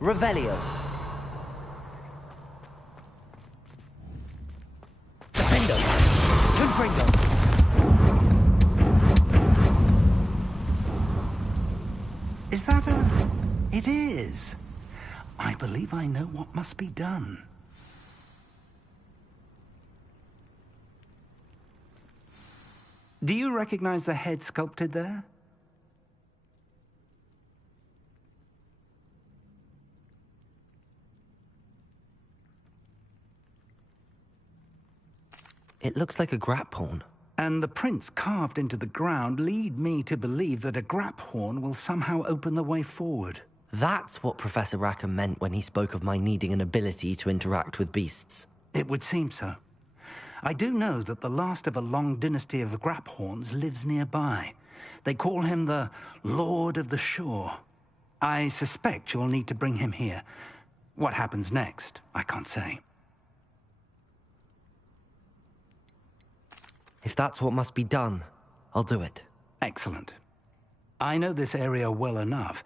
Revelio. Defendo. Confringo. Is that a... It is. I believe I know what must be done. Do you recognize the head sculpted there? It looks like a grapphorn. And the prints carved into the ground lead me to believe that a grapphorn will somehow open the way forward. That's what Professor Rackham meant when he spoke of my needing an ability to interact with beasts. It would seem so. I do know that the last of a long dynasty of grapphorns lives nearby. They call him the Lord of the Shore. I suspect you'll need to bring him here. What happens next, I can't say. If that's what must be done, I'll do it. Excellent. I know this area well enough.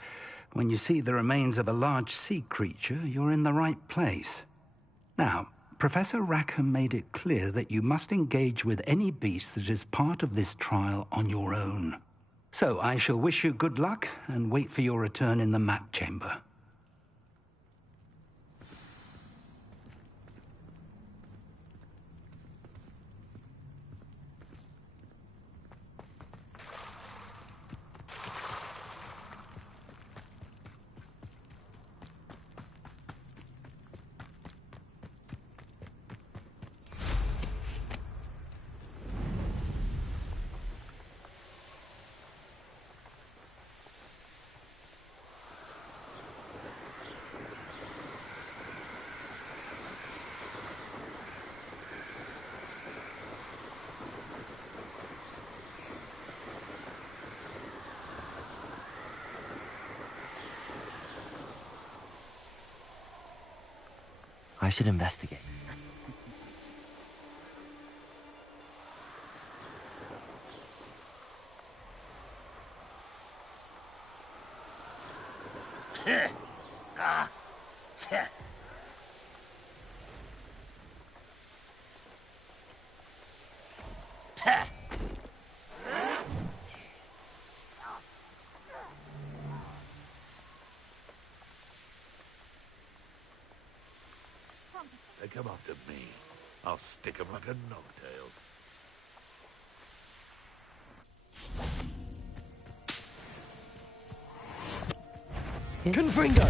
When you see the remains of a large sea creature, you're in the right place. Now, Professor Rackham made it clear that you must engage with any beast that is part of this trial on your own. So I shall wish you good luck and wait for your return in the map chamber. I should investigate. They come after me. I'll stick 'em like a knocktail. Confringo!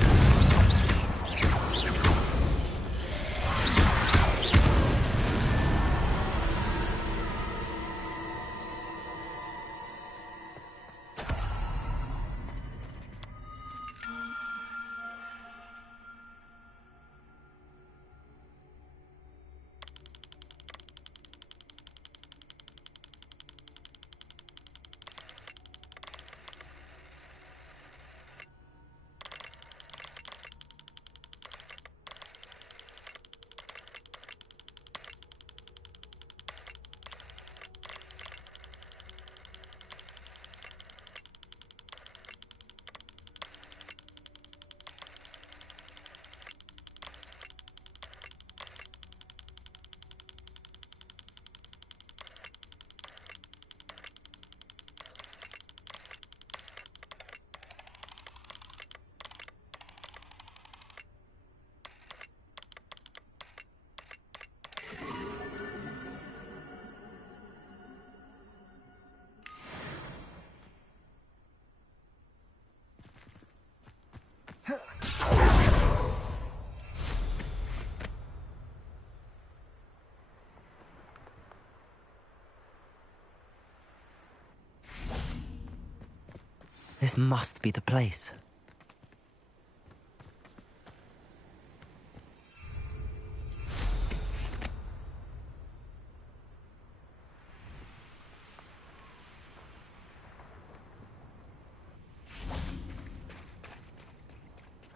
This must be the place.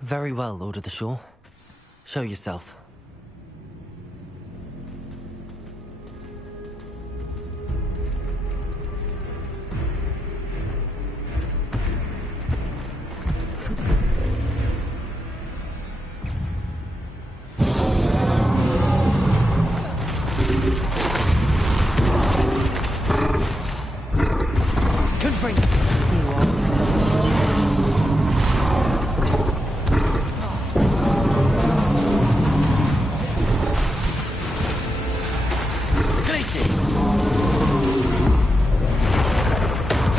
Very well, Lord of the Shore. Show yourself. Confringo! Here you are. Places!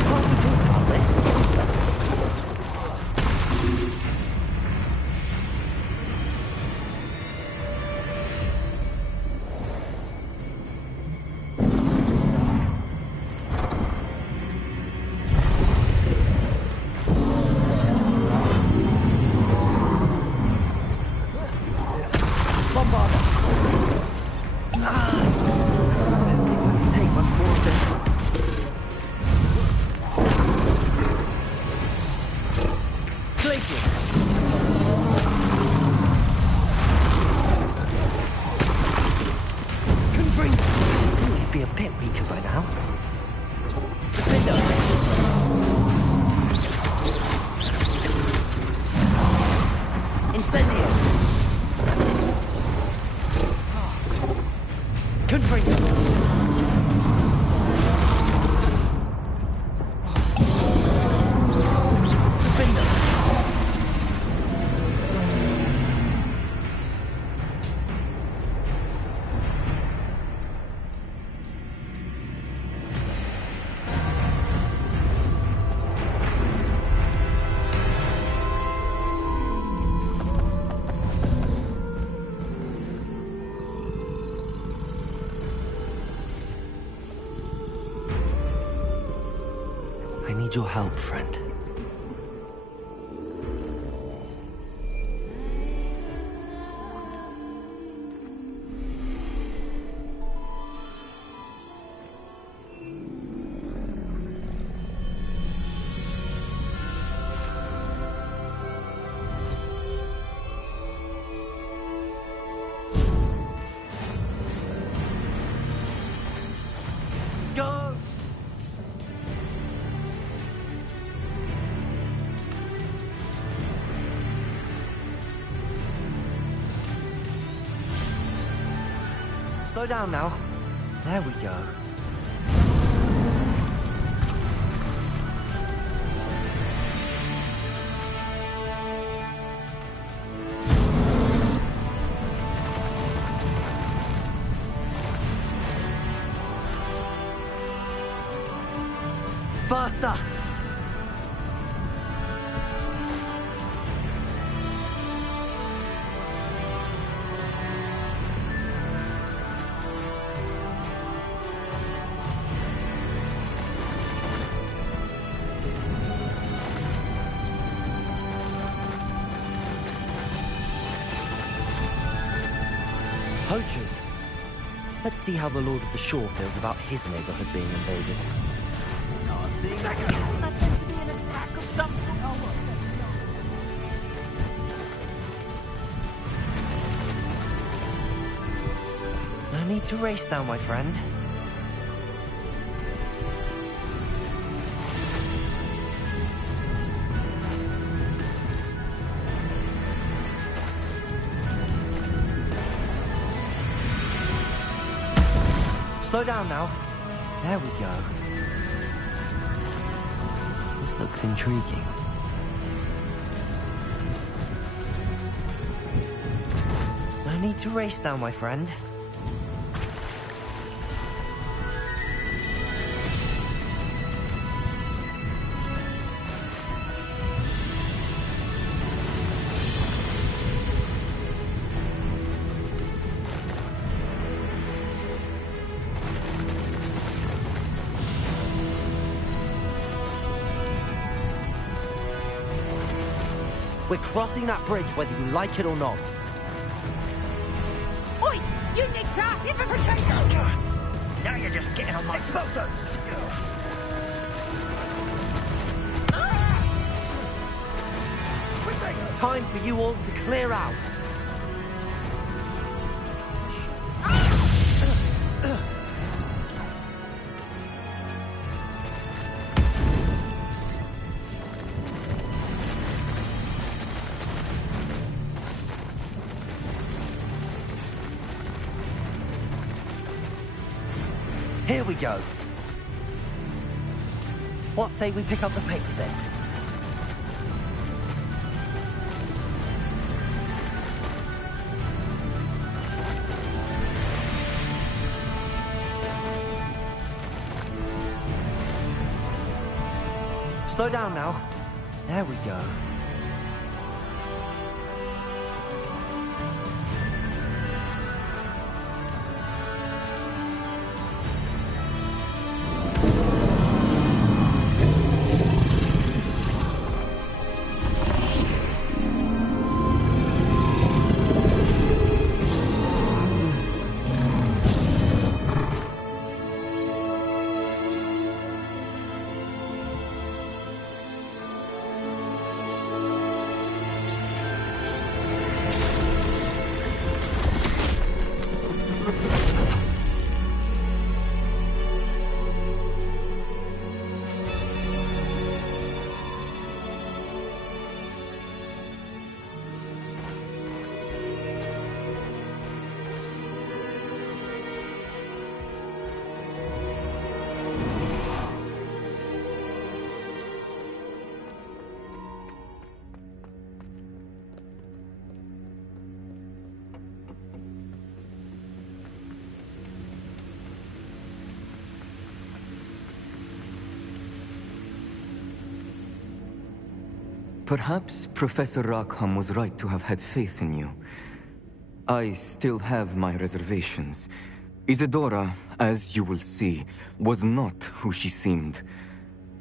Can't we talk about this? Incendio! Confringo! I need your help, friend. Go! Slow down now. There we go. Faster! Poachers. Let's see how the Lord of the Shore feels about his neighborhood being invaded. No need to race now, my friend. Slow down now. There we go. This looks intriguing. No need to race now, my friend. We're crossing that bridge whether you like it or not. Oi! You need to give a potato! Now you're just getting on my explosive. Time for you all to clear out. Here we go. What say we pick up the pace a bit? Slow down now. There we go. Perhaps Professor Rackham was right to have had faith in you. I still have my reservations. Isadora, as you will see, was not who she seemed.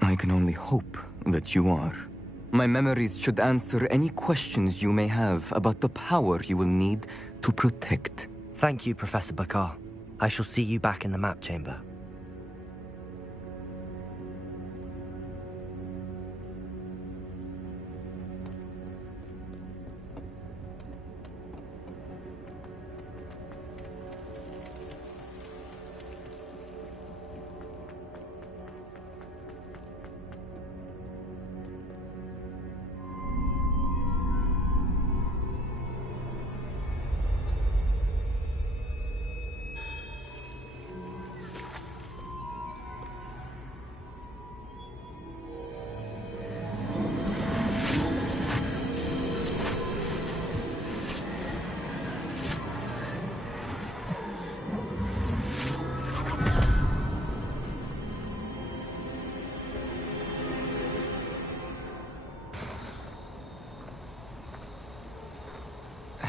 I can only hope that you are. My memories should answer any questions you may have about the power you will need to protect. Thank you, Professor Bakar. I shall see you back in the map chamber.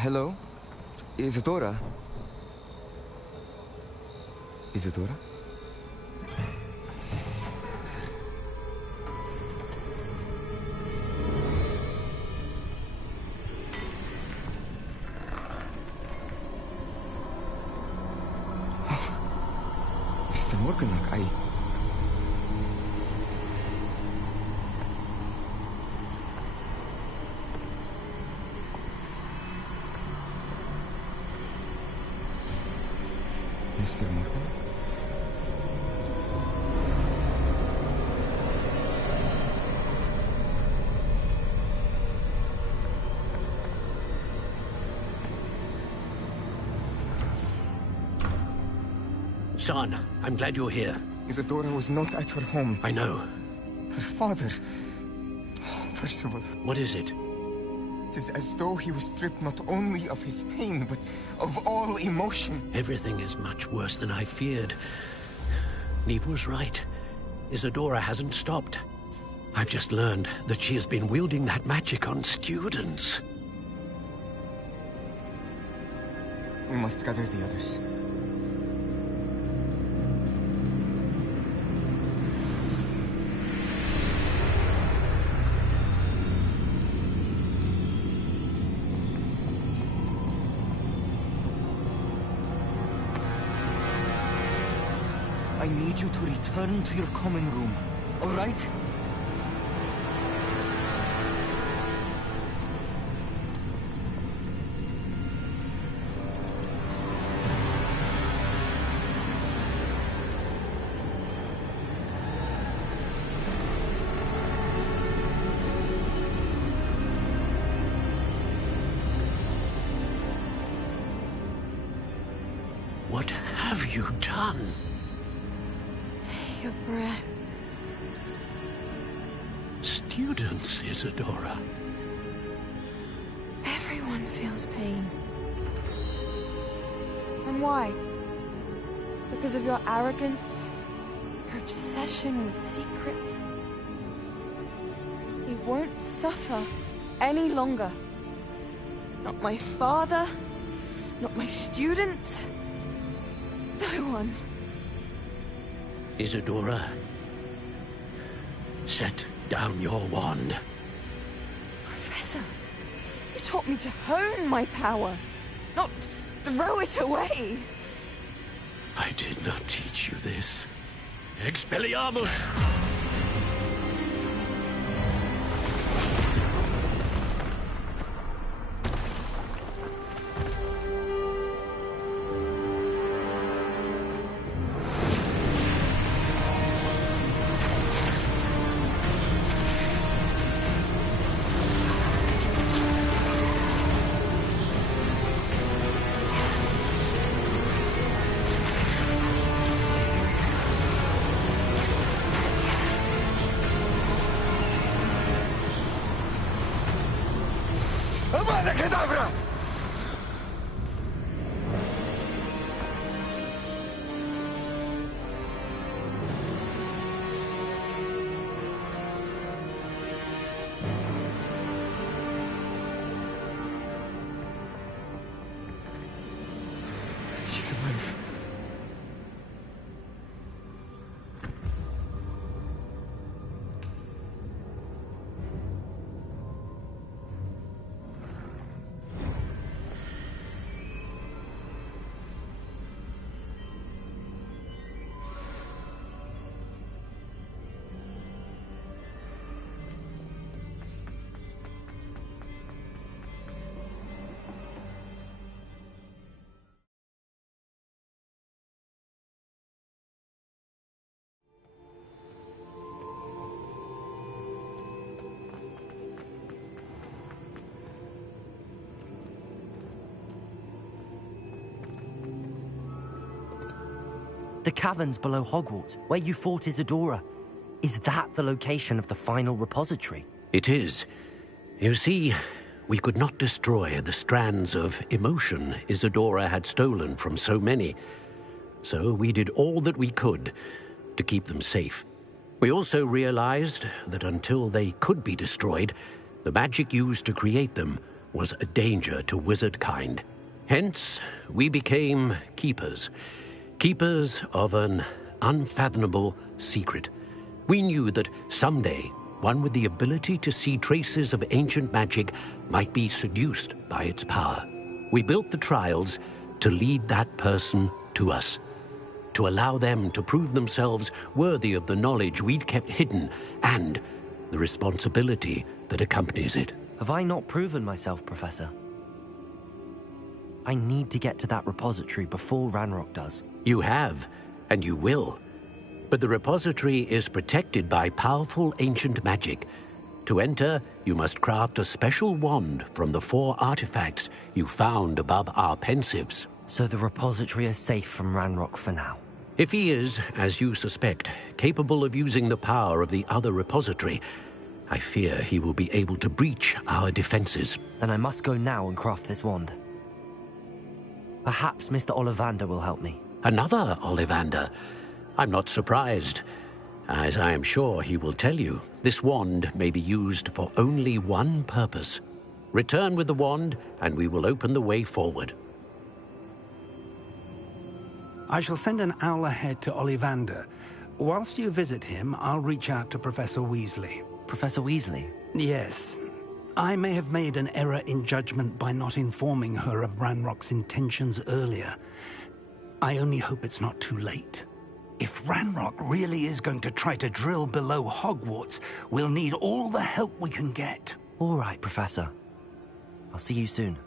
Hello? Isadora? Isadora? Mr. Morganach, Mr. Morgan? Son, I'm glad you're here. Isadora was not at her home. I know. Her father... Percival. What is it? It is as though he was stripped not only of his pain, but of all emotion. Everything is much worse than I feared. Neve was right. Isadora hasn't stopped. I've just learned that she has been wielding that magic on students. We must gather the others. I need you to return to your common room, all right? What have you done? Take a breath. students, Isadora. Everyone feels pain. And why? Because of your arrogance? Your obsession with secrets? He won't suffer any longer. Not my father, not my students, no one. Isadora, set down your wand. Professor, you taught me to hone my power, not throw it away. I did not teach you this. Expelliarmus! Avada Kedavra! She's alive. The caverns below Hogwarts, where you fought Isadora. Is that the location of the final repository? It is. You see, we could not destroy the strands of emotion Isadora had stolen from so many. So we did all that we could to keep them safe. We also realized that until they could be destroyed, the magic used to create them was a danger to wizard kind. Hence, we became keepers. Keepers of an unfathomable secret. We knew that someday, one with the ability to see traces of ancient magic might be seduced by its power. We built the trials to lead that person to us, to allow them to prove themselves worthy of the knowledge we'd kept hidden and the responsibility that accompanies it. Have I not proven myself, Professor? I need to get to that repository before Ranrock does. You have, and you will. But the repository is protected by powerful ancient magic. To enter, you must craft a special wand from the 4 artifacts you found above our pensives. So the repository is safe from Ranrock for now. If he is, as you suspect, capable of using the power of the other repository, I fear he will be able to breach our defenses. Then I must go now and craft this wand. Perhaps Mr. Ollivander will help me. Another Ollivander? I'm not surprised. As I am sure he will tell you, this wand may be used for only one purpose. Return with the wand, and we will open the way forward. I shall send an owl ahead to Ollivander. Whilst you visit him, I'll reach out to Professor Weasley. Professor Weasley? Yes. I may have made an error in judgment by not informing her of Ranrock's intentions earlier. I only hope it's not too late. If Ranrock really is going to try to drill below Hogwarts, we'll need all the help we can get. All right, Professor. I'll see you soon.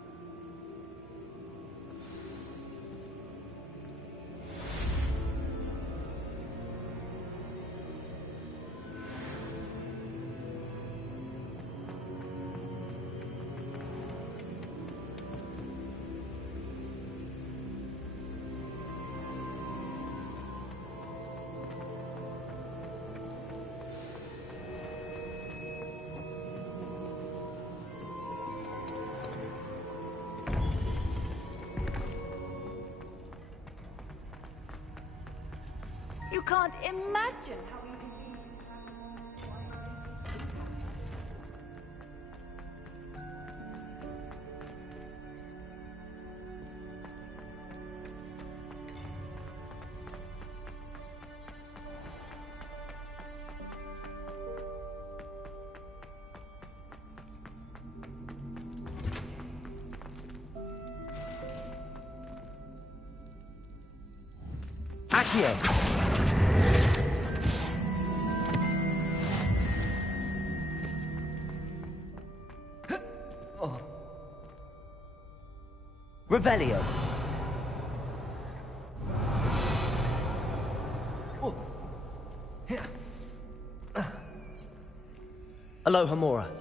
You can't imagine how... Accio! Revelio! Alohomora.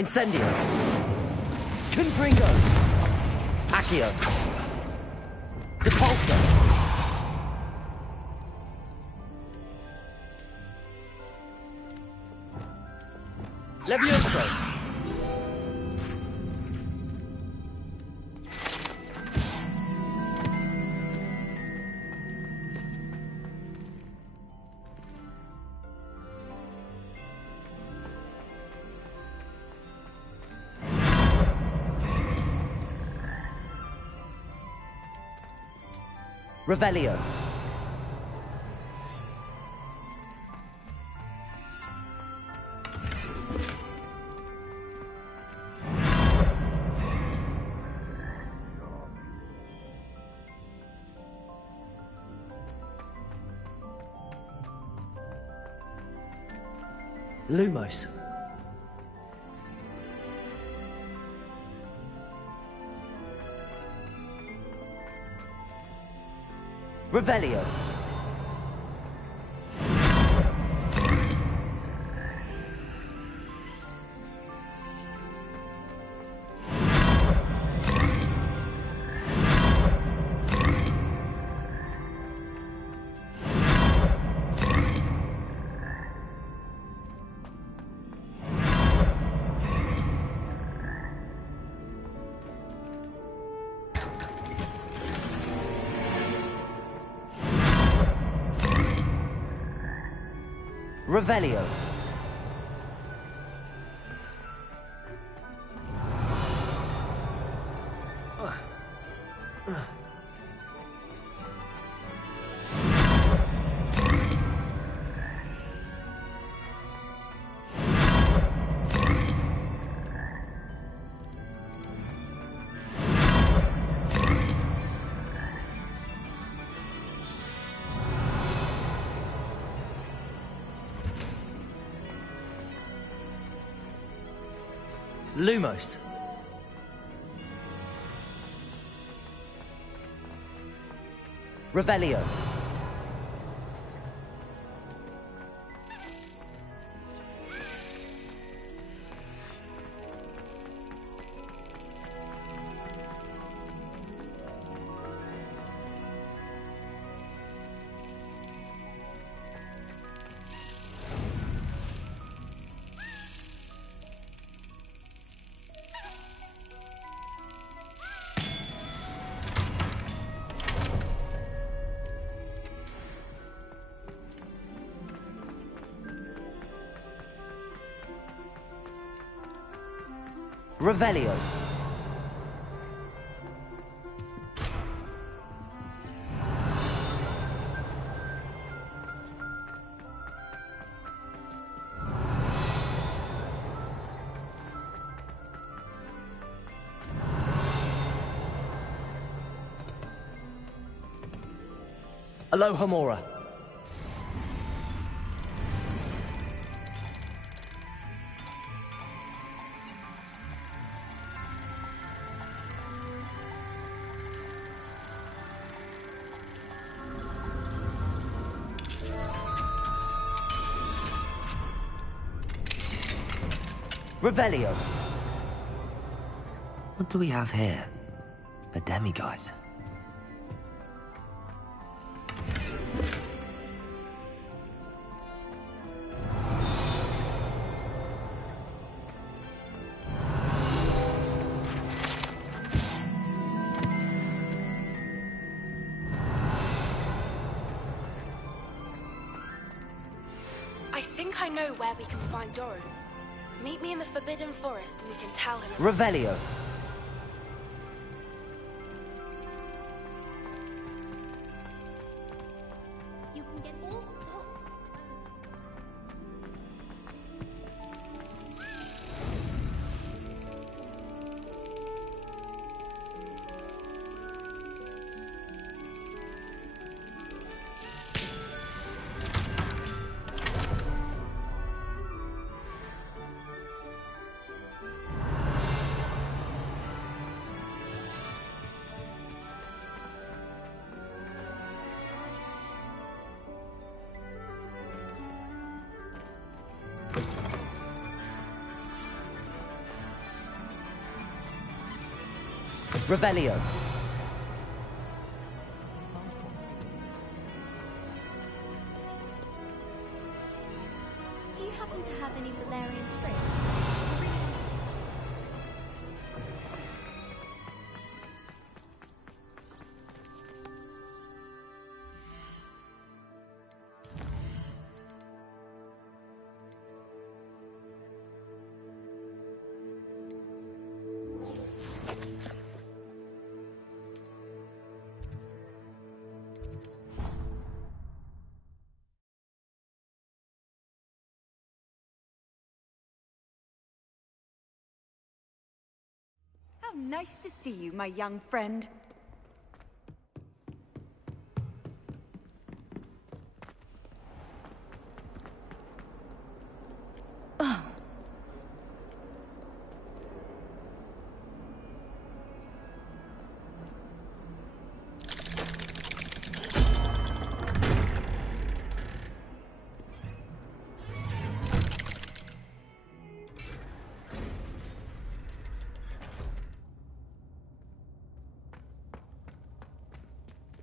Incendio. Confringo. Accio. Depulso. Levioso. Revelio. Lumos. Revelio. Revelio. Lumos. Revelio. Revelio. Alohomora. Revelio! What do we have here? A demiguise. I think I know where we can find Doran. Meet me in the Forbidden Forest and we can tell him. Revelio! You can get all sorts. Revelio! Do you happen to have any Valerian sprigs? How nice to see you, my young friend.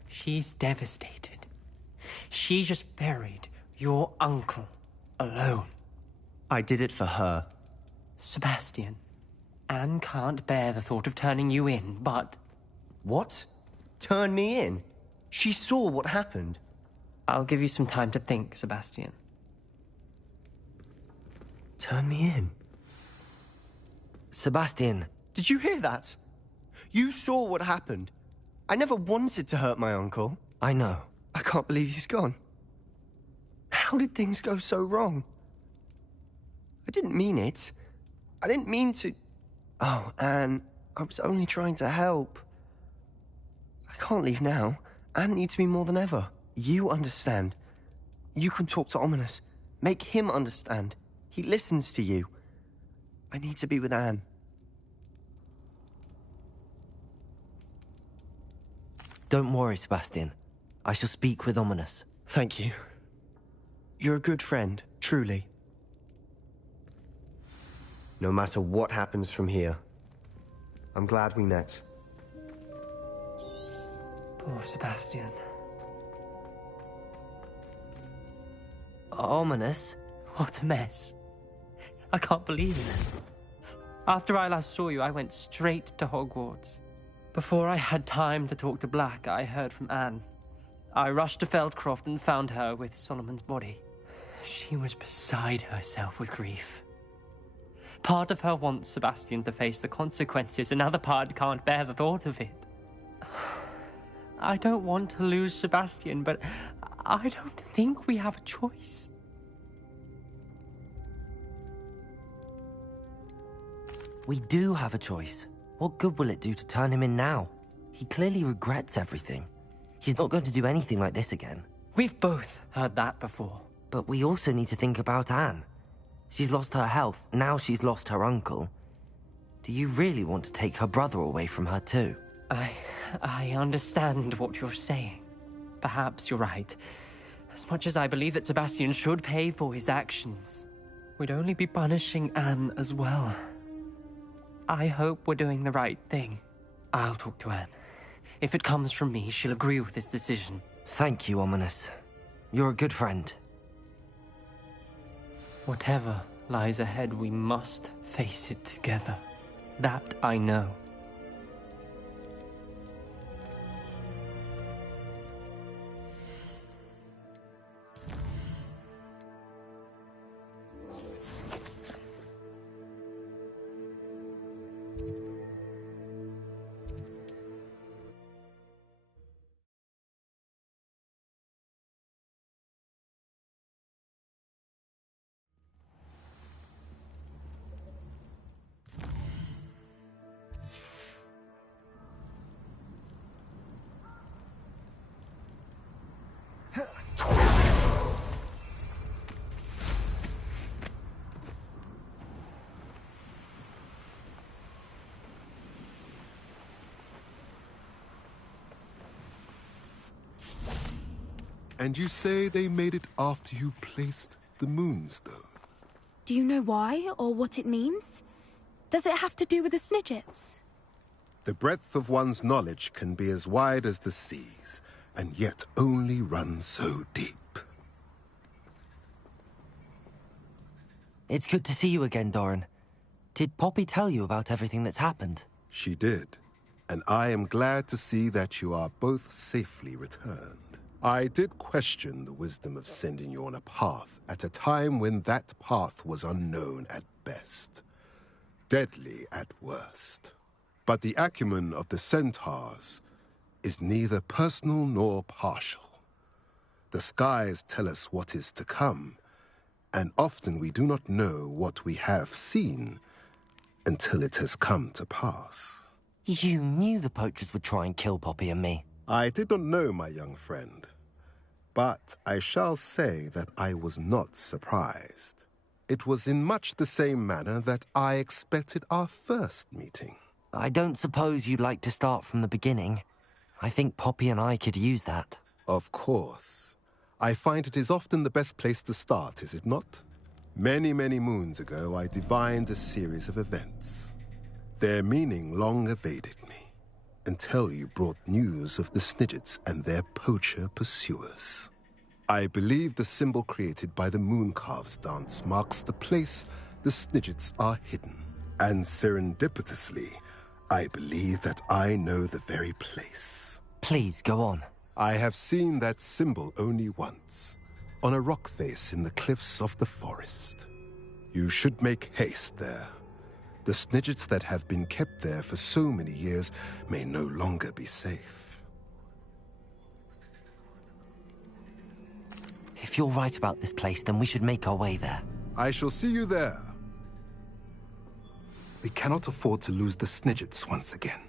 She's devastated. She just buried your uncle alone. I did it for her. Sebastian, Anne can't bear the thought of turning you in, but... What? Turn me in? She saw what happened. I'll give you some time to think, Sebastian. Turn me in? Sebastian. Did you hear that? You saw what happened. I never wanted to hurt my uncle. I know. I can't believe he's gone. How did things go so wrong? I didn't mean it. I didn't mean to... Oh, Anne, I was only trying to help. I can't leave now. Anne needs me more than ever. You understand. You can talk to Ominous. Make him understand. He listens to you. I need to be with Anne. Don't worry, Sebastian. I shall speak with Ominous. Thank you. You're a good friend, truly. No matter what happens from here, I'm glad we met. Poor Sebastian. Ominous? What a mess. I can't believe it. After I last saw you, I went straight to Hogwarts. Before I had time to talk to Black, I heard from Anne. I rushed to Feldcroft and found her with Solomon's body. She was beside herself with grief. Part of her wants Sebastian to face the consequences, another part can't bear the thought of it. I don't want to lose Sebastian, but I don't think we have a choice. We do have a choice. What good will it do to turn him in now? He clearly regrets everything. He's not going to do anything like this again. We've both heard that before. But we also need to think about Anne. She's lost her health, now she's lost her uncle. Do you really want to take her brother away from her too? I understand what you're saying. Perhaps you're right. As much as I believe that Sebastian should pay for his actions, we'd only be punishing Anne as well. I hope we're doing the right thing. I'll talk to Anne. If it comes from me, she'll agree with this decision. Thank you, Ominous. You're a good friend. Whatever lies ahead, we must face it together. That I know. And you say they made it after you placed the Moonstone? Do you know why, or what it means? Does it have to do with the Snidgets? The breadth of one's knowledge can be as wide as the seas, and yet only run so deep. It's good to see you again, Doran. Did Poppy tell you about everything that's happened? She did, and I am glad to see that you are both safely returned. I did question the wisdom of sending you on a path at a time when that path was unknown at best, deadly at worst. But the acumen of the centaurs is neither personal nor partial. The skies tell us what is to come, and often we do not know what we have seen until it has come to pass. You knew the poachers would try and kill Poppy and me. I did not know, my young friend, but I shall say that I was not surprised. It was in much the same manner that I expected our first meeting. I don't suppose you'd like to start from the beginning. I think Poppy and I could use that. Of course. I find it is often the best place to start, is it not? Many, many moons ago, I divined a series of events. Their meaning long evaded me, until you brought news of the Snidgets and their poacher pursuers. I believe the symbol created by the Mooncalves dance marks the place the Snidgets are hidden. And serendipitously, I believe that I know the very place. Please, go on. I have seen that symbol only once, on a rock face in the cliffs of the forest. You should make haste there. The Snidgets that have been kept there for so many years may no longer be safe. If you're right about this place, then we should make our way there. I shall see you there. We cannot afford to lose the Snidgets once again.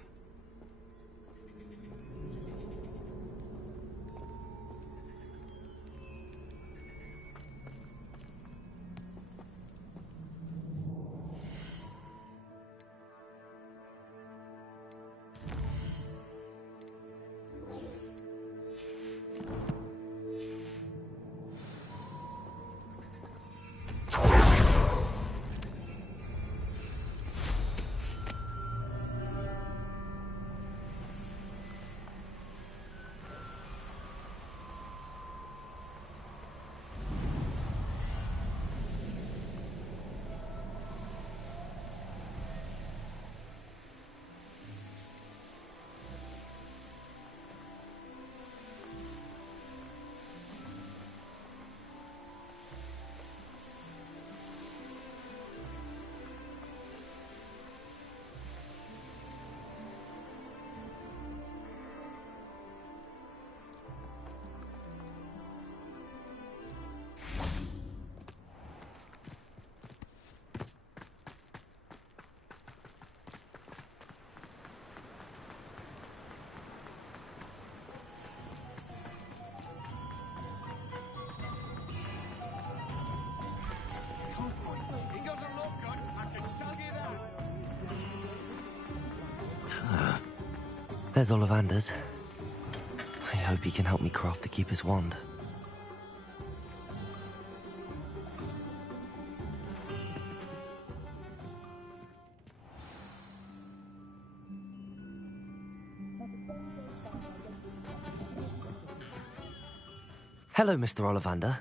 There's Ollivander's. I hope he can help me craft the Keeper's wand. Hello, Mr. Ollivander.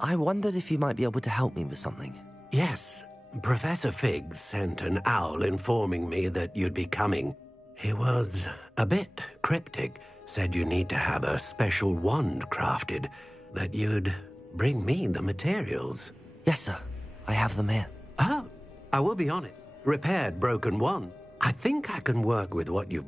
I wondered if you might be able to help me with something. Yes. Professor Fig sent an owl informing me that you'd be coming. He was a bit cryptic. Said you need to have a special wand crafted. That you'd bring me the materials. Yes, sir. I have them here. Oh, I will be on it. Repaired broken wand. I think I can work with what you've...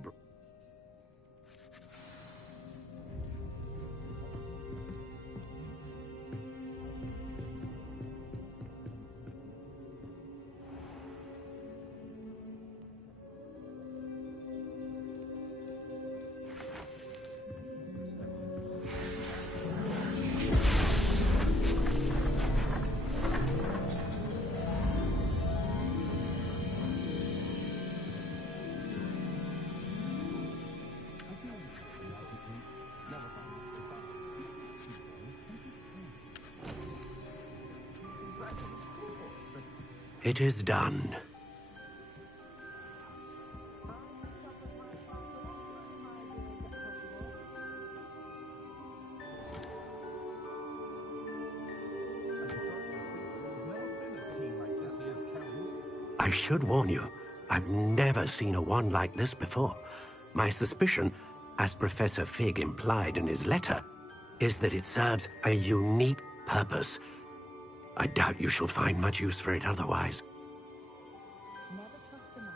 It is done. I should warn you, I've never seen a wand like this before. My suspicion, as Professor Fig implied in his letter, is that it serves a unique purpose. I doubt you shall find much use for it otherwise.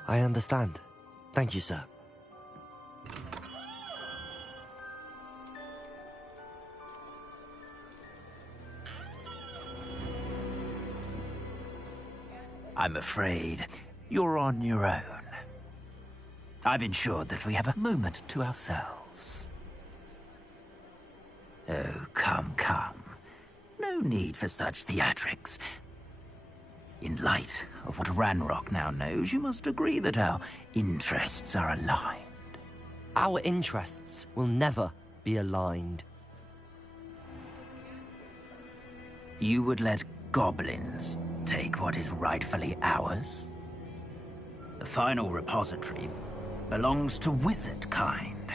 I understand. Thank you, sir. I'm afraid you're on your own. I've ensured that we have a moment to ourselves. Oh, come, come. No need for such theatrics. In light of what Ranrock now knows, you must agree that our interests are aligned. Our interests will never be aligned. You would let goblins take what is rightfully ours? The final repository belongs to wizard kind.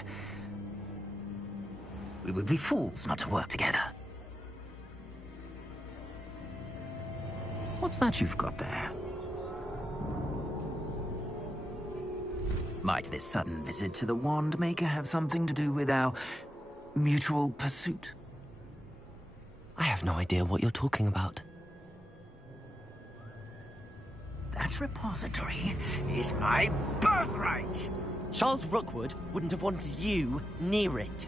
We would be fools not to work together. What's that you've got there? Might this sudden visit to the Wand Maker have something to do with our mutual pursuit? I have no idea what you're talking about. That repository is my birthright! Charles Rookwood wouldn't have wanted you near it.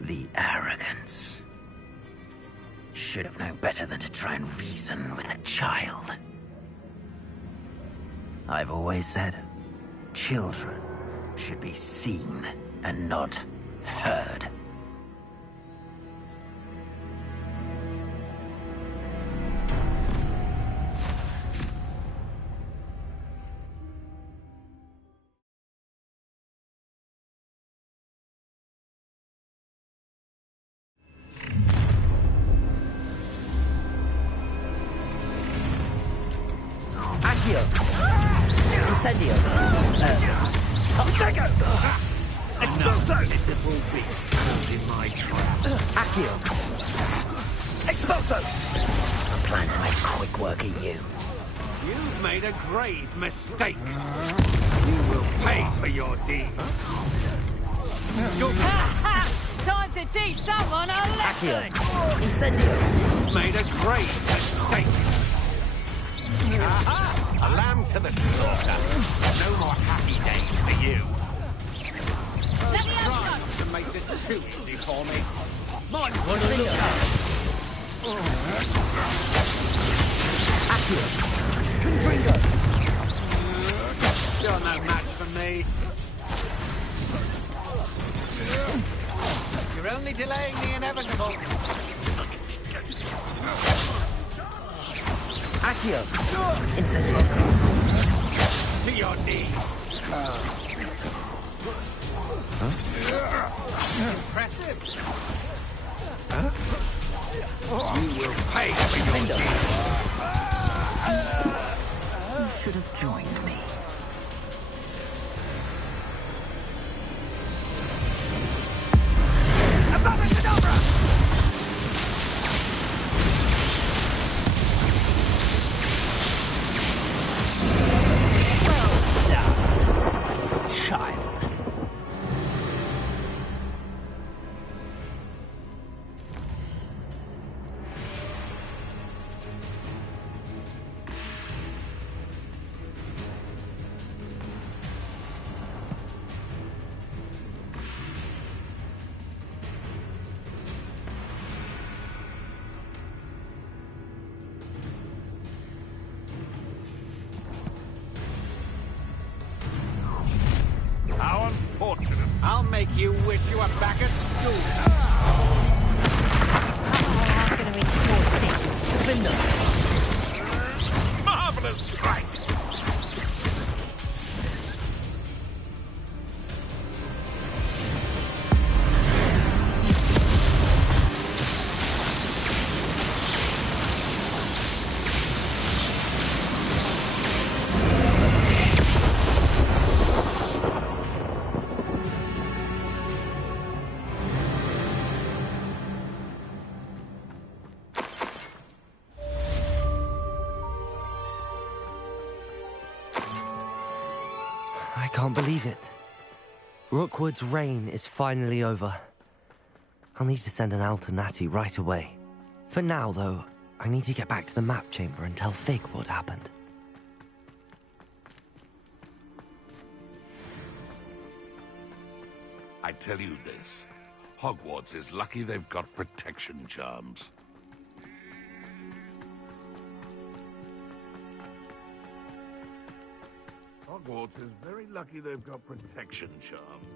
The arrogance. Should have known better than to try and reason with a child. I've always said, children should be seen and not heard. Incendio! Take it! Expulso! It's a full beast caught in my trap. Accio! Expulso! I plan to make quick work of you. You've made a grave mistake. You will pay for your deeds. Time to teach someone a lesson! Accio! Incendio! You've made a grave mistake. Aha! A lamb to the slaughter. No more happy days for you. Try not to make this too easy for me. Mine one of those. Accio! Confringo! You're no match for me. You're only delaying the inevitable. Accio! Incendio! To your knees. Impressive. You will pay for your deeds. You should have joined me. make you wish you were back at school. I'm gonna enjoy this. Marvelous strike! I can't believe it. Rookwood's reign is finally over. I'll need to send an owl to Natty right away. For now, though, I need to get back to the map chamber and tell Fig what happened. I tell you this, Hogwarts is lucky they've got protection charms. Hogwarts is very lucky they've got protection charms.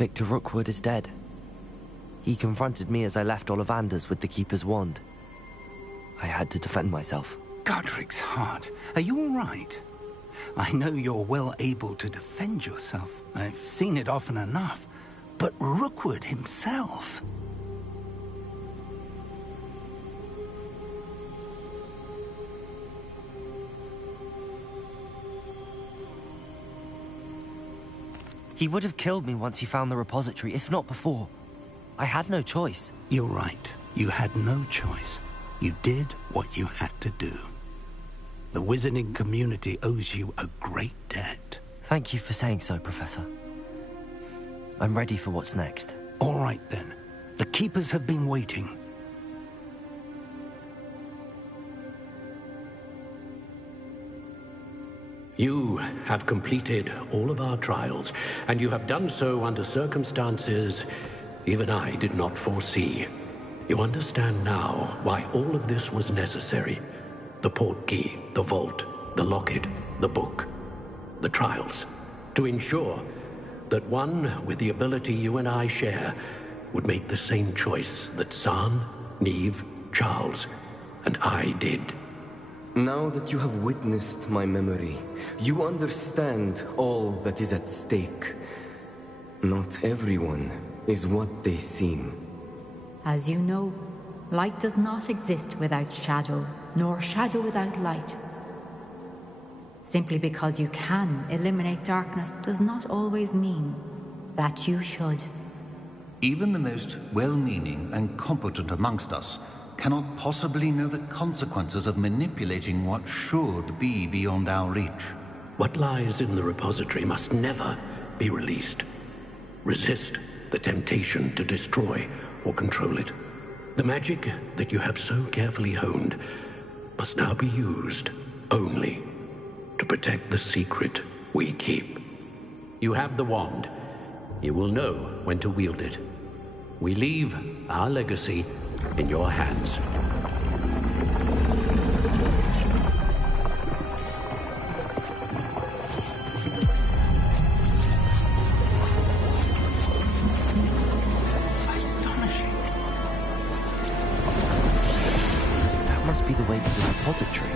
Victor Rookwood is dead. He confronted me as I left Ollivander's with the Keeper's wand. I had to defend myself. Godric's heart, are you all right? I know you're well able to defend yourself. I've seen it often enough. But Rookwood himself... He would have killed me once he found the repository, if not before. I had no choice. You're right. You had no choice. You did what you had to do. The wizarding community owes you a great debt. Thank you for saying so, Professor. I'm ready for what's next. All right, then. The Keepers have been waiting. You have completed all of our trials, and you have done so under circumstances even I did not foresee. You understand now why all of this was necessary. The portkey, the vault, the locket, the book, the trials. To ensure that one with the ability you and I share would make the same choice that San, Neve, Charles, and I did. Now that you have witnessed my memory, you understand all that is at stake. Not everyone is what they seem. As you know, light does not exist without shadow, nor shadow without light. Simply because you can eliminate darkness does not always mean that you should. Even the most well-meaning and competent amongst us cannot possibly know the consequences of manipulating what should be beyond our reach. What lies in the repository must never be released. Resist the temptation to destroy or control it. The magic that you have so carefully honed must now be used only to protect the secret we keep. You have the wand. You will know when to wield it. We leave our legacy in your hands. Astonishing. That must be the way to the repository.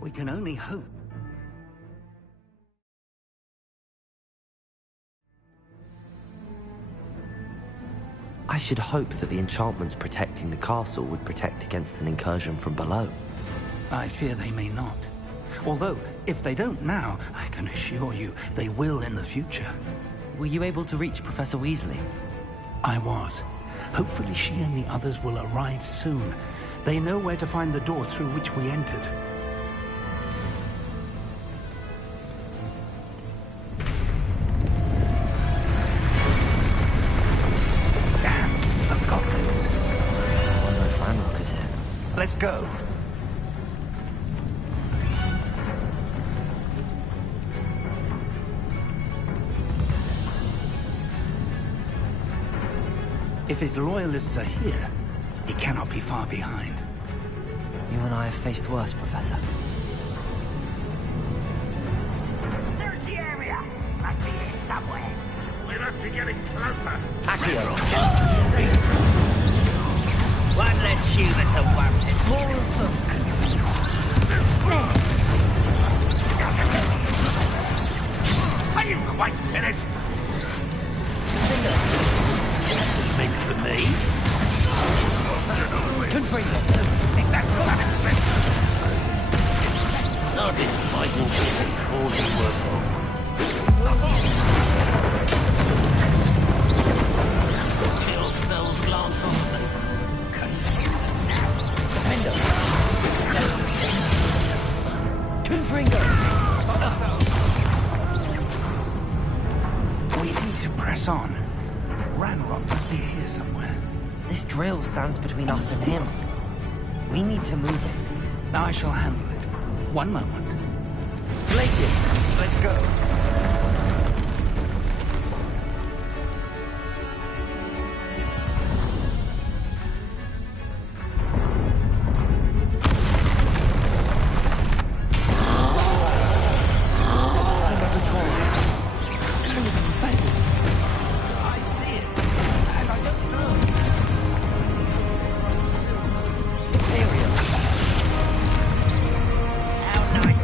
We can only hope. I should hope that the enchantments protecting the castle would protect against an incursion from below. I fear they may not. Although, if they don't now, I can assure you they will in the future. Were you able to reach Professor Weasley? I was. Hopefully she and the others will arrive soon. They know where to find the door through which we entered. Let's go. If his loyalists are here, he cannot be far behind. You and I have faced worse, Professor. There's the area. Must be here somewhere. We must be getting closer. One less human to worry. More of them. Are you quite finished? Speak for me. So this fight will be truly worthwhile. Kill spells glance on them. We need to press on. Ranrock must be here somewhere. This drill stands between us and him. We need to move it. I shall handle it. One moment. Places! Let's go. How nice.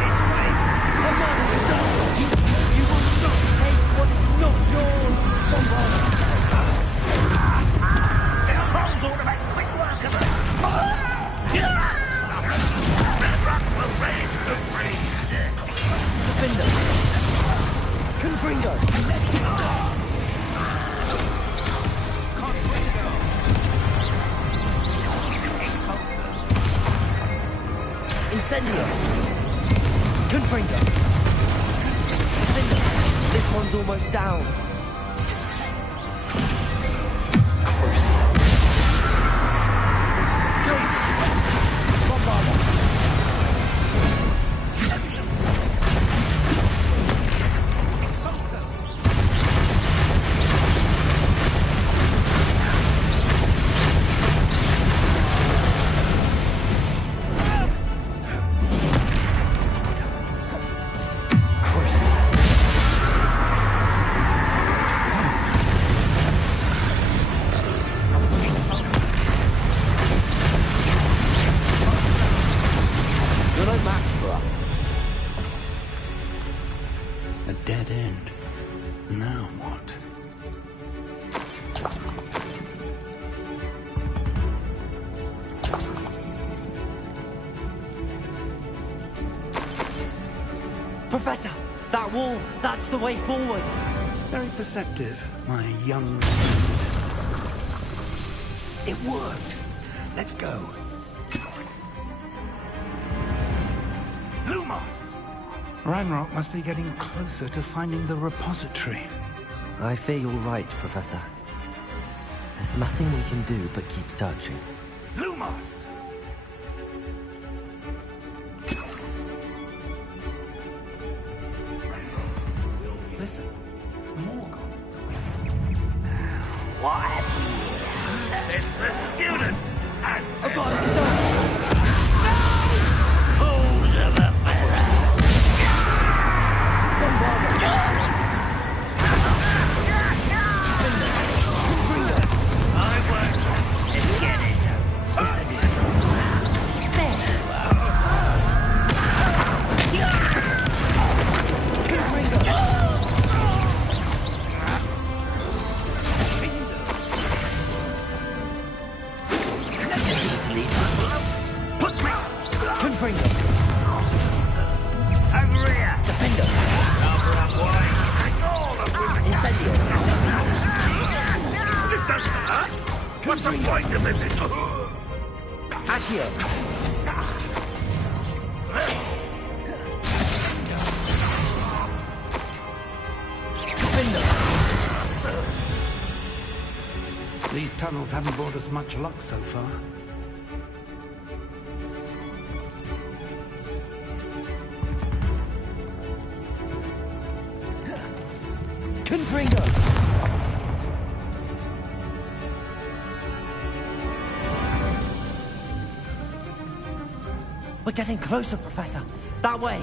This way. Defender! Confringo! Incendio! Confringo! Defender! This one's almost down. Crucible! Crazy! Bombarda! Professor, that wall, that's the way forward. Very perceptive, my young... It worked. Let's go. Lumos! Ranrock must be getting closer to finding the repository. I fear you're right, Professor. There's nothing we can do but keep searching. Lumos! Listen, more goblins. What? It's the student! And fools of the first! I won't. Let's get this out. Confringo! Over here! Defender! Cover up, boy! Incendio! This doesn't hurt! What's the point of this? Accio! Defender! These tunnels haven't brought us much luck so far. Confringo! We're getting closer, Professor. That way.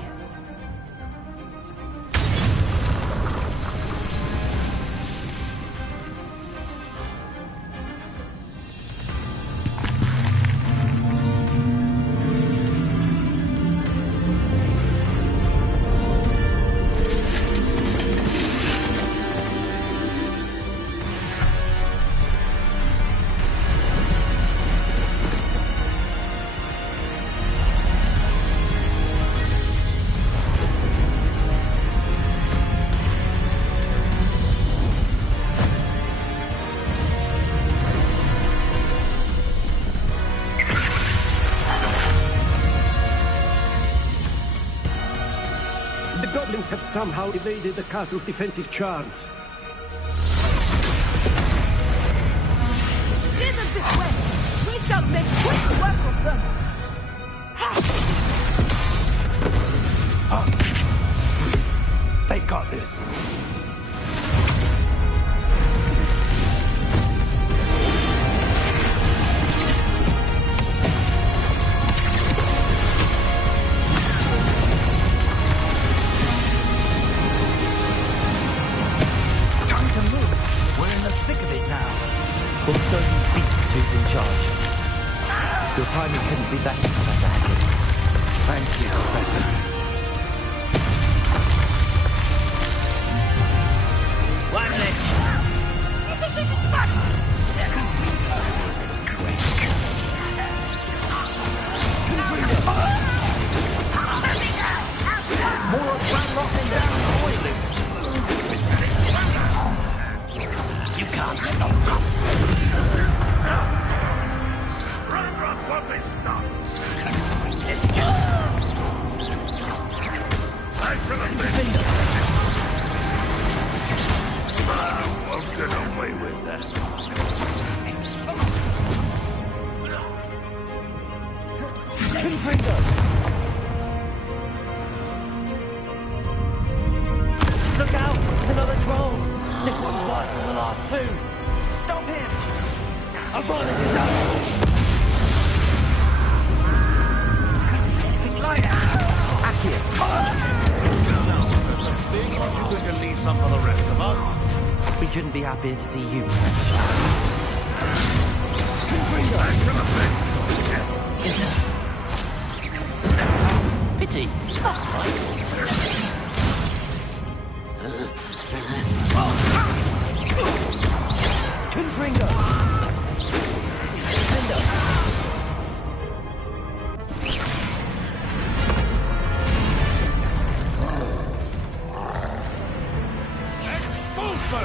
Have somehow evaded the castle's defensive charms. Steer them this way! We shall make quick work of them! They got this. We'll slowly speak to who's in charge. Your timing couldn't be better, Professor Hackett. Thank you, Professor. too! Stop him! I'll find it done! Is he anything like that? Accio! Now, Professor Fig, aren't you going to leave some for the rest of us? We couldn't be happier to see you. Back to the pit! Is it? Pity. Not right. Confringo! Cinder! Expulso!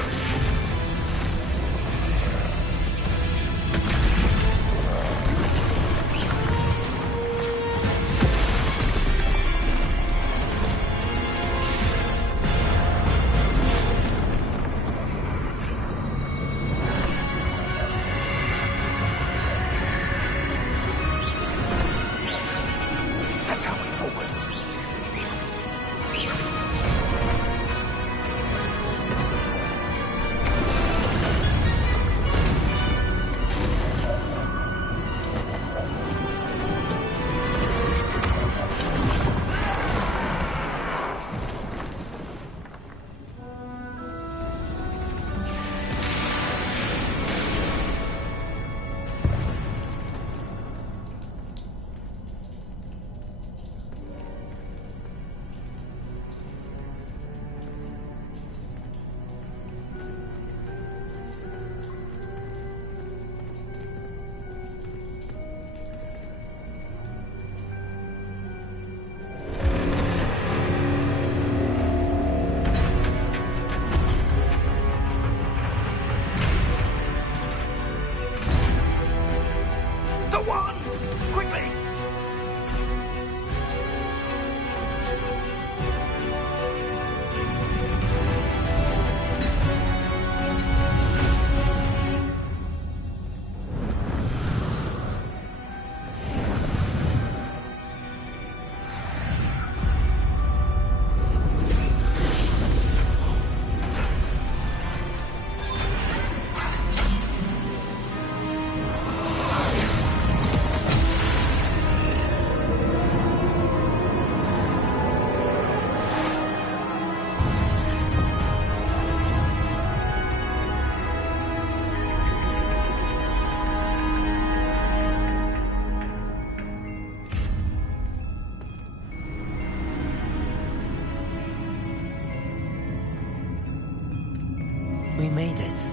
We made it.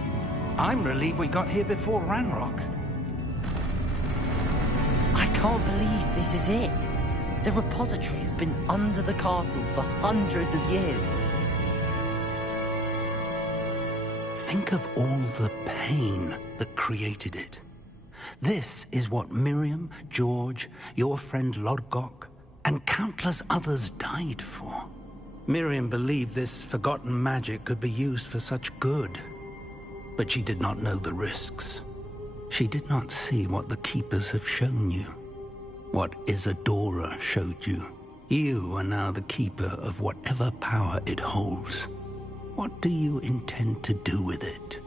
I'm relieved we got here before Ranrock. I can't believe this is it. The repository has been under the castle for hundreds of years. Think of all the pain that created it. This is what Miriam, George, your friend Lodgok, and countless others died for. Miriam believed this forgotten magic could be used for such good. But she did not know the risks. She did not see what the Keepers have shown you. What Isadora showed you. You are now the Keeper of whatever power it holds. What do you intend to do with it?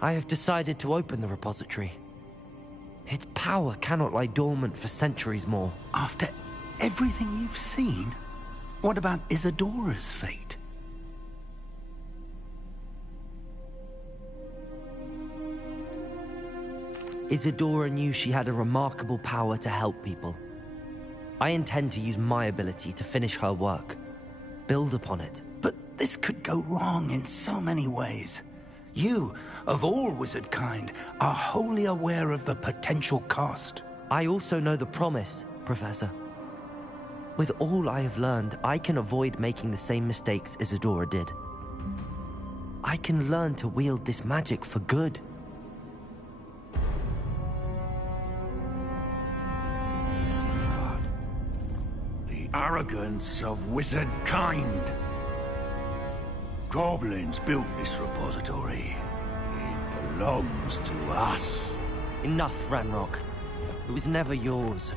I have decided to open the repository. Its power cannot lie dormant for centuries more. After everything you've seen? What about Isadora's fate? Isadora knew she had a remarkable power to help people. I intend to use my ability to finish her work. Build upon it. But this could go wrong in so many ways. You, of all wizard kind, are wholly aware of the potential cost. I also know the promise, Professor. With all I have learned, I can avoid making the same mistakes Isadora did. I can learn to wield this magic for good. The arrogance of wizard kind. Goblins built this repository. It belongs to us. Enough, Ranrock. It was never yours.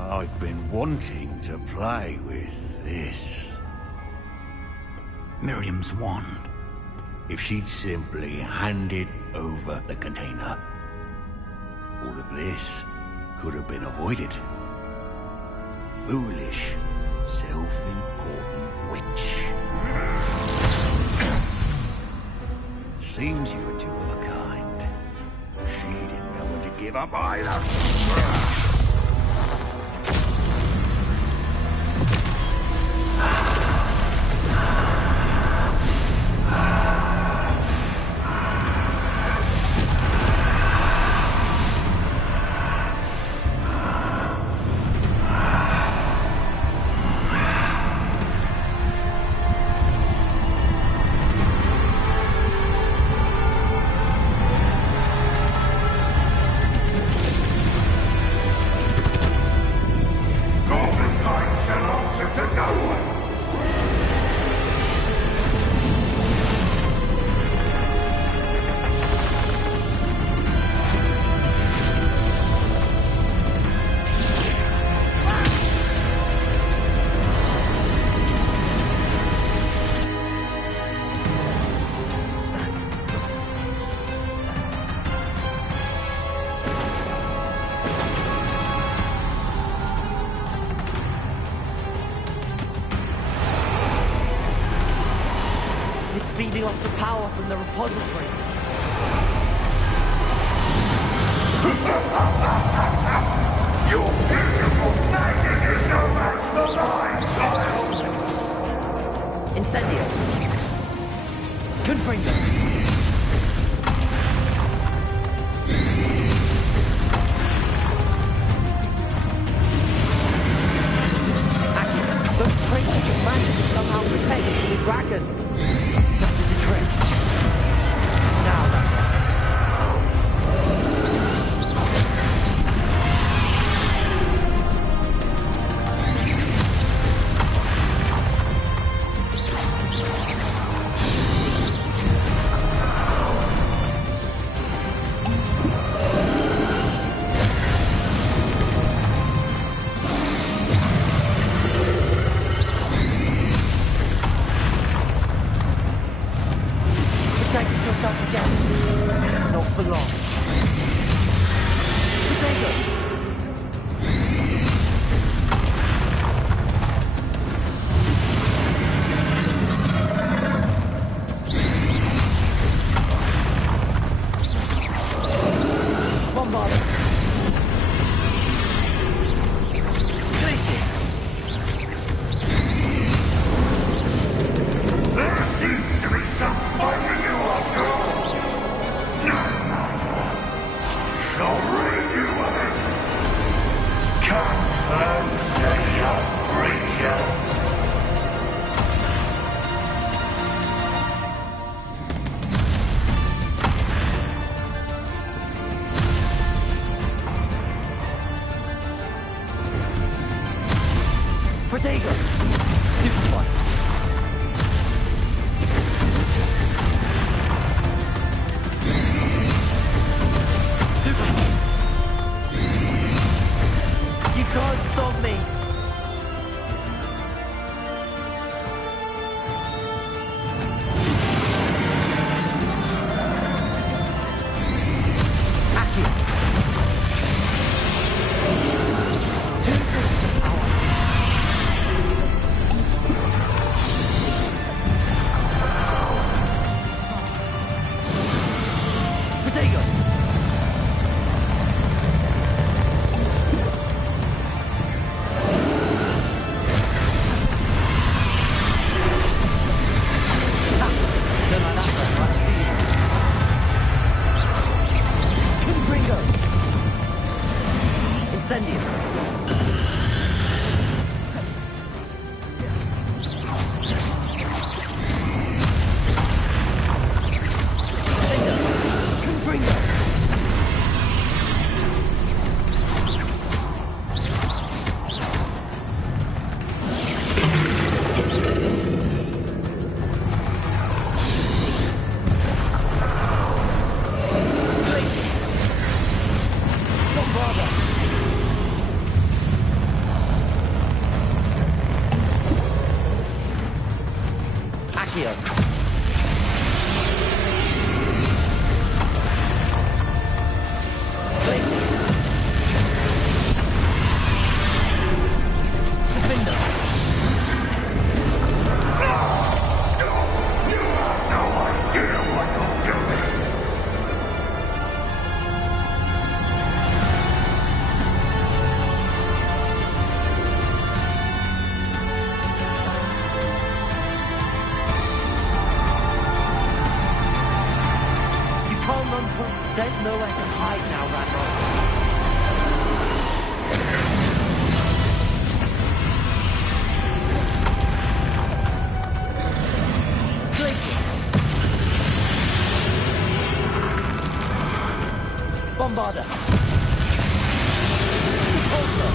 I've been wanting to play with this. Miriam's wand. If she'd simply handed over the container, all of this could have been avoided. Foolish, self-important witch. Seems you were two of a kind. She didn't know when to give up either. Feeding off the power from the repository. Your beautiful magic is no match for mine, child! Incendio. Confringo. Accurate. Those traces of magic somehow protect the dragon. Protego! Stupid one. Stupid one. You can't stop me. There's nowhere to hide now, Ranrock. Glacius! Bombarder! Repulsor!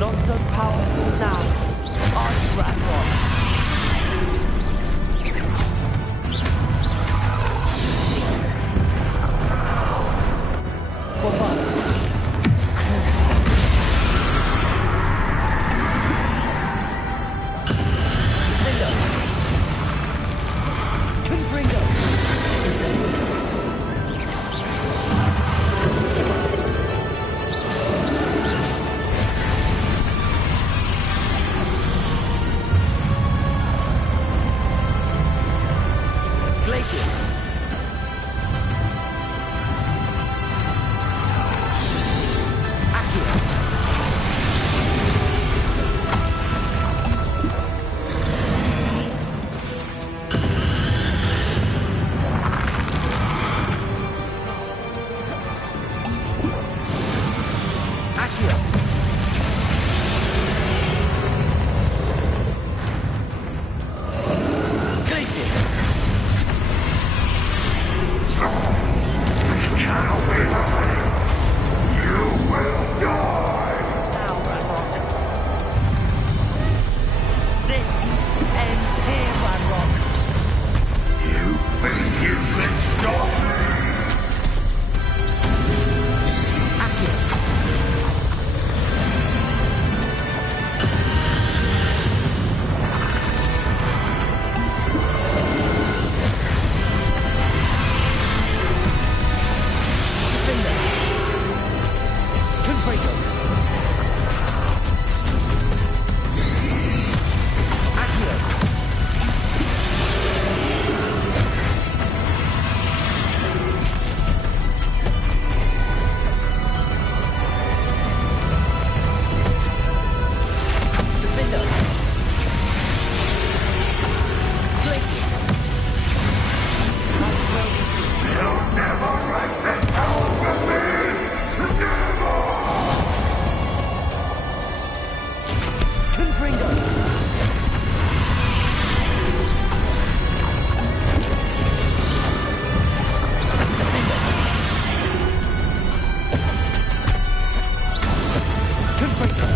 Not so powerful now, are you, Ranrock? Bombarder! Defender! Confringo! Incendio! Glacius! Accio! Accio! Glacius! You will die! Now, Ranrock. This ends here, Ranrock. You think you can stop me? Accio! Defender! Confringo! Accio! Defender! Glacius! You'll never wreck the power with me! Never! Confringo! Defender! Confringo!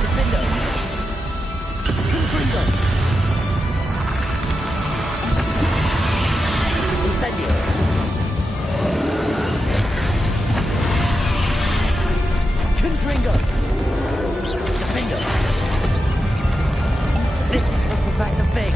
Defender! Confringo! Incendio! Confringo! Defender! This is for Professor Fig!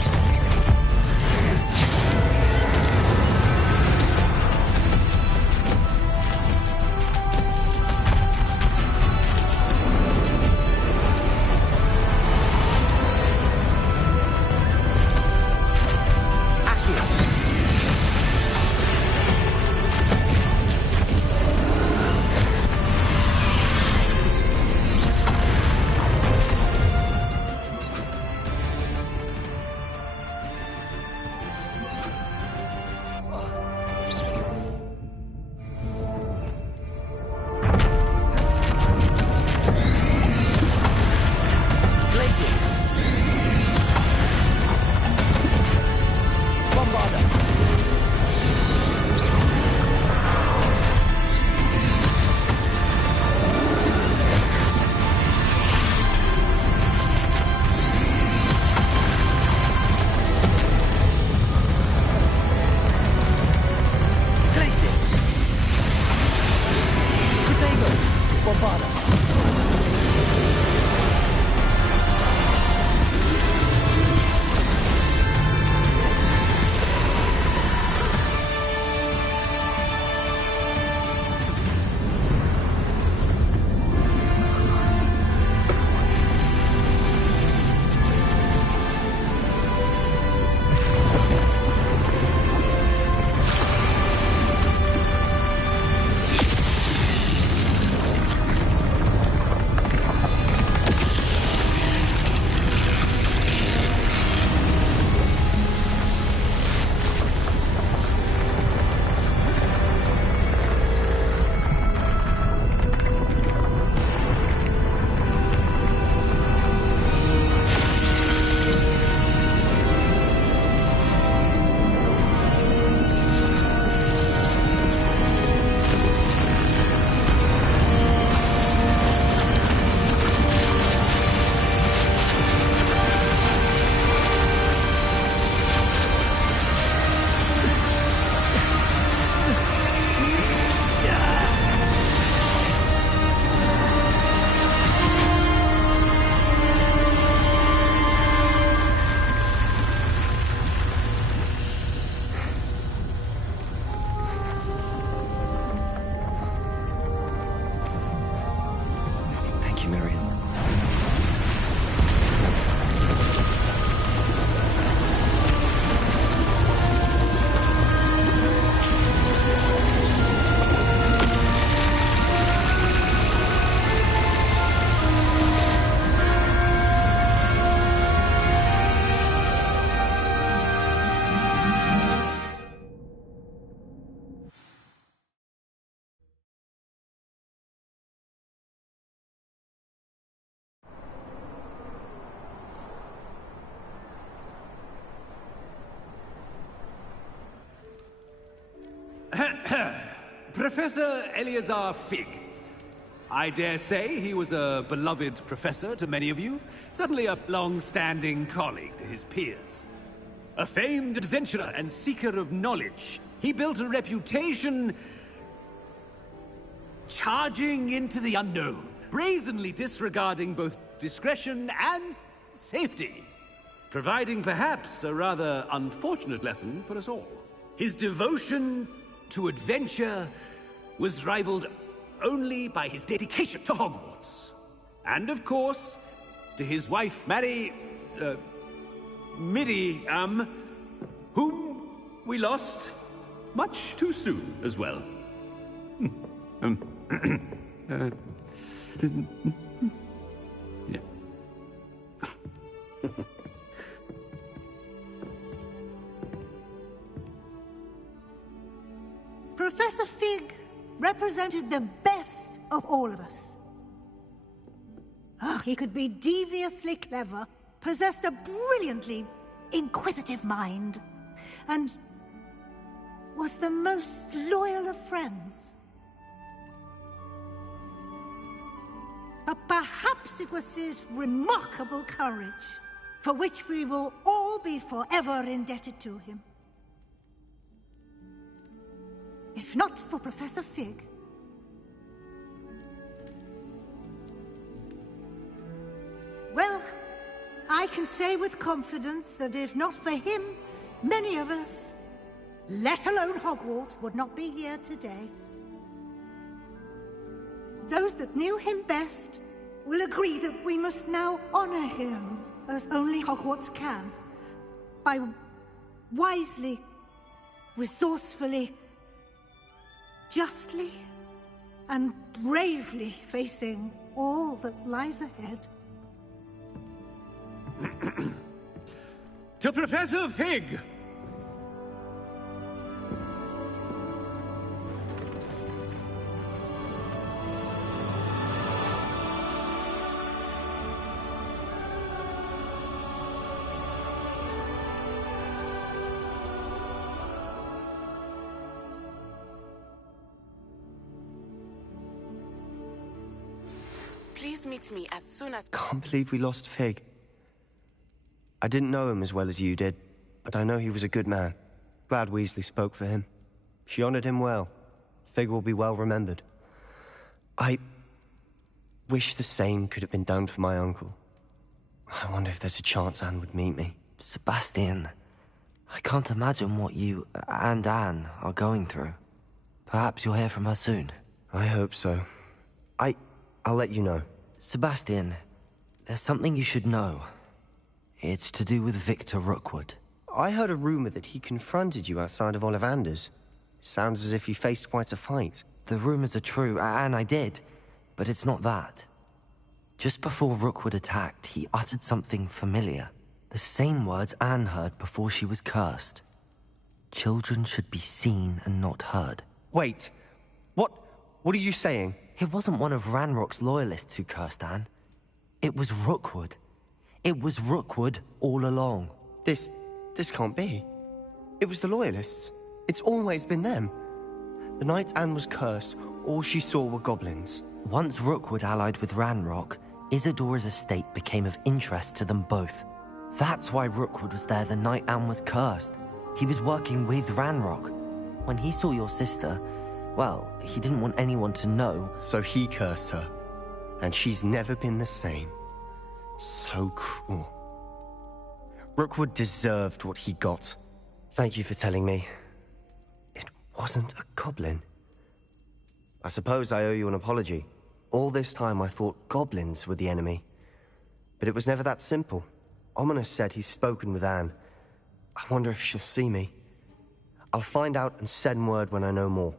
Professor Eleazar Fig. I dare say he was a beloved professor to many of you, certainly a long-standing colleague to his peers. A famed adventurer and seeker of knowledge, he built a reputation charging into the unknown, brazenly disregarding both discretion and safety, providing perhaps a rather unfortunate lesson for us all. His devotion to adventure was rivaled only by his dedication to Hogwarts. And of course, to his wife, Miriam, whom we lost much too soon as well. Yeah. Professor Fig represented the best of all of us. He could be deviously clever, possessed a brilliantly inquisitive mind, and was the most loyal of friends. But perhaps it was his remarkable courage, for which we will all be forever indebted to him. If not for Professor Fig, well, I can say with confidence that if not for him, many of us, let alone Hogwarts, would not be here today. Those that knew him best will agree that we must now honor him as only Hogwarts can, by wisely, resourcefully, justly, and bravely facing all that lies ahead. To Professor Fig! Please meet me as soon as... Can't believe we lost Fig. I didn't know him as well as you did, but I know he was a good man. Glad Weasley spoke for him. She honored him well. Fig will be well remembered. I wish the same could have been done for my uncle. I wonder if there's a chance Anne would meet me. Sebastian, I can't imagine what you and Anne are going through. Perhaps you'll hear from her soon. I hope so. I'll let you know. Sebastian, there's something you should know. It's to do with Victor Rookwood. I heard a rumor that he confronted you outside of Ollivander's. Sounds as if he faced quite a fight. The rumors are true, and I did, but it's not that. Just before Rookwood attacked, he uttered something familiar. The same words Anne heard before she was cursed. Children should be seen and not heard. Wait, what are you saying? It wasn't one of Ranrock's loyalists who cursed Anne. It was Rookwood. It was Rookwood all along. This can't be. It was the Loyalists. It's always been them. The night Anne was cursed, all she saw were goblins. Once Rookwood allied with Ranrock, Isadora's estate became of interest to them both. That's why Rookwood was there the night Anne was cursed. He was working with Ranrock. When he saw your sister, well, he didn't want anyone to know. So he cursed her. And she's never been the same. So cruel. Rookwood deserved what he got. Thank you for telling me. It wasn't a goblin. I suppose I owe you an apology. All this time I thought goblins were the enemy. But it was never that simple. Ominis said he's spoken with Anne. I wonder if she'll see me. I'll find out and send word when I know more.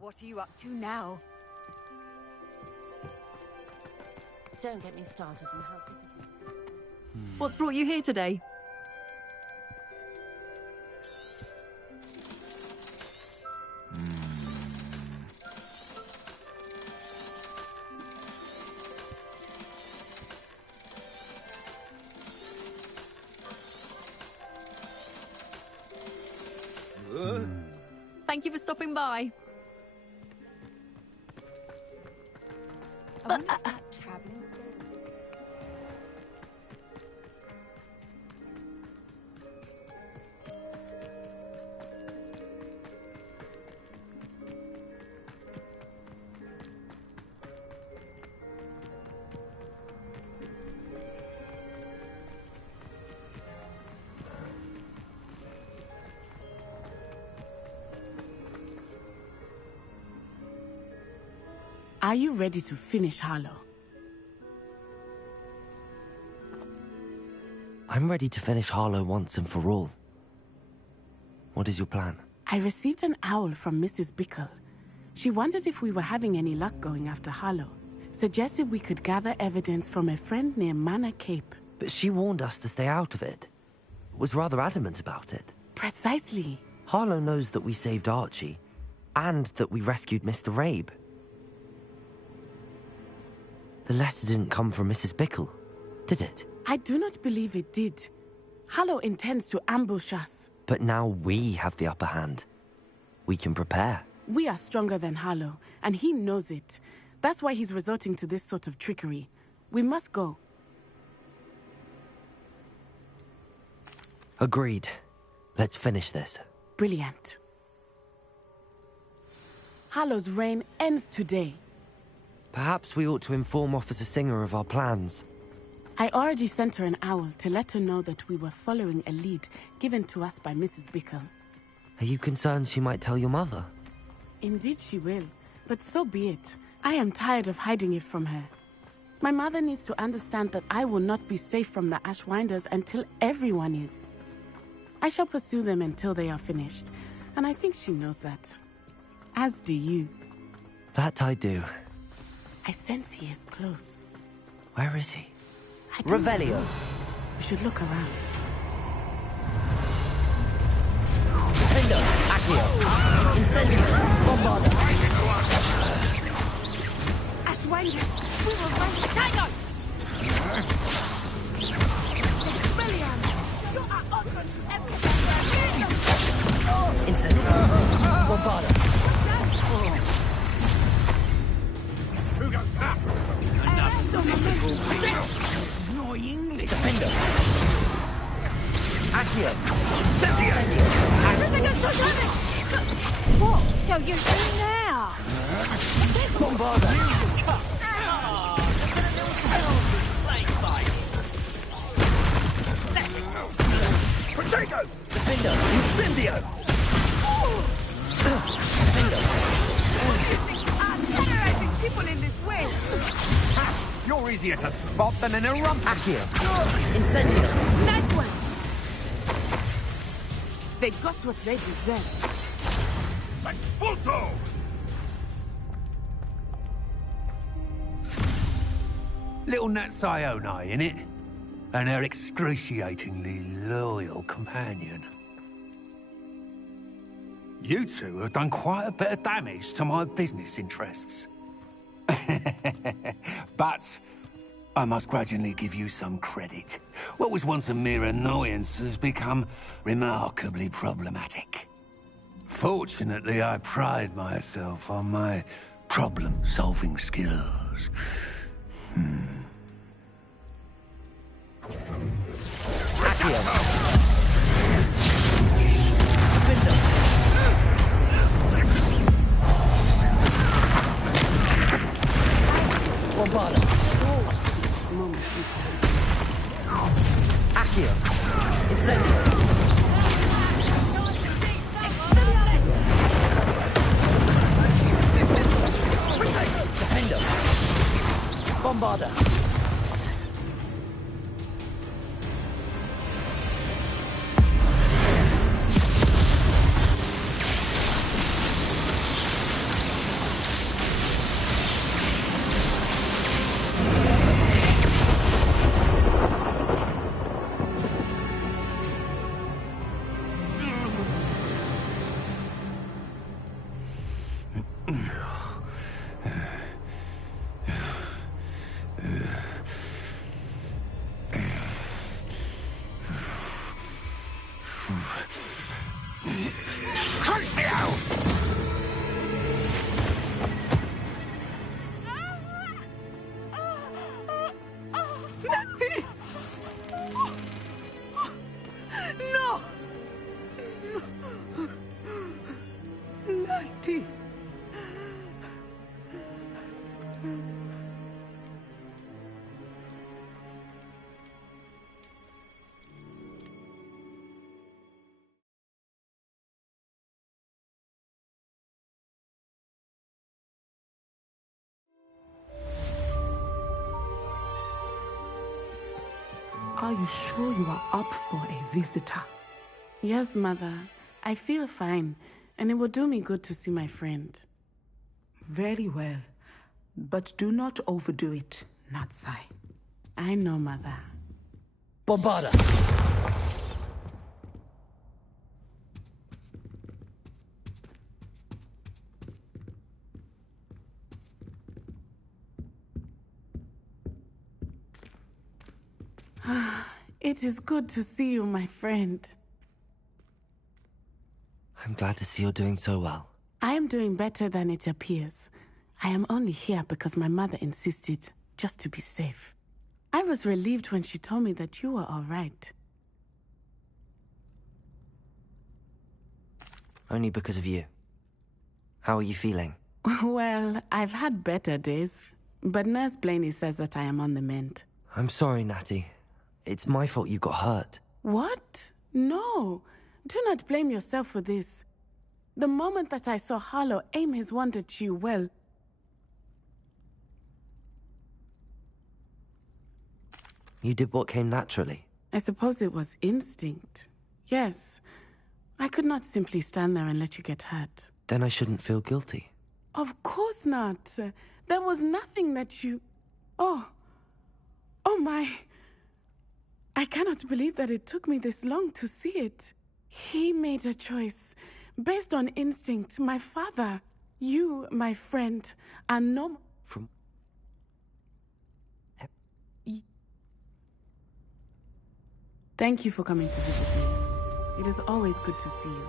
What are you up to now? Don't get me started on how difficult. What's brought you here today? Thank you for stopping by. Are you ready to finish Harlow? I'm ready to finish Harlow once and for all. What is your plan? I received an owl from Mrs. Bickle. She wondered if we were having any luck going after Harlow. Suggested we could gather evidence from a friend near Manor Cape. But she warned us to stay out of it. Was rather adamant about it. Precisely. Harlow knows that we saved Archie, and that we rescued Mr. Rabe. The letter didn't come from Mrs. Bickle, did it? I do not believe it did. Harlow intends to ambush us. But now we have the upper hand. We can prepare. We are stronger than Harlow, and he knows it. That's why he's resorting to this sort of trickery. We must go. Agreed. Let's finish this. Brilliant. Harlow's reign ends today. Perhaps we ought to inform Officer Singer of our plans. I already sent her an owl to let her know that we were following a lead given to us by Mrs. Bickle. Are you concerned she might tell your mother? Indeed she will, but so be it. I am tired of hiding it from her. My mother needs to understand that I will not be safe from the Ashwinders until everyone is. I shall pursue them until they are finished, and I think she knows that. As do you. That I do. I sense he is close. Where is he? Revelio. We should look around. Defendo, Accio, Incendio, Bombarda. Ashwinders, we will run the Tango! William, you are open to escape. Incendio, Bombarda. Who goes up? Annoyingly. Defendo. Accio. Incendio. What shall you do now? Bombarda. Protego. Defendo. Incendio. Generating people in this way. You're easier to spot than an eruption. Accio. Incendio. Nice one. They got what they deserved. Expulso! Little Nat Sione, innit? And her excruciatingly loyal companion. You two have done quite a bit of damage to my business interests. But I must grudgingly give you some credit. What was once a mere annoyance has become remarkably problematic. Fortunately, I pride myself on my problem-solving skills. Accio. Bombarda. This moment is time. Accio. Incendio. Defendo. Bombarda. Natty! No! Natty! Are you sure you are up for a visitor? Yes, Mother. I feel fine, and it will do me good to see my friend. Very well. But do not overdo it, Natsai. I know, Mother. Bobada! It is good to see you, my friend. I'm glad to see you're doing so well. I am doing better than it appears. I am only here because my mother insisted, just to be safe. I was relieved when she told me that you were all right. Only because of you. How are you feeling? Well, I've had better days, but Nurse Blaney says that I am on the mend. I'm sorry, Natty. It's my fault you got hurt. What? No. Do not blame yourself for this. The moment that I saw Harlow aim his wand at you, well... You did what came naturally. I suppose it was instinct. Yes. I could not simply stand there and let you get hurt. Then I shouldn't feel guilty. Of course not. There was nothing that you... Oh my... I cannot believe that it took me this long to see it. He made a choice based on instinct. My father, you, my friend, are no... From... Thank you for coming to visit me. It is always good to see you.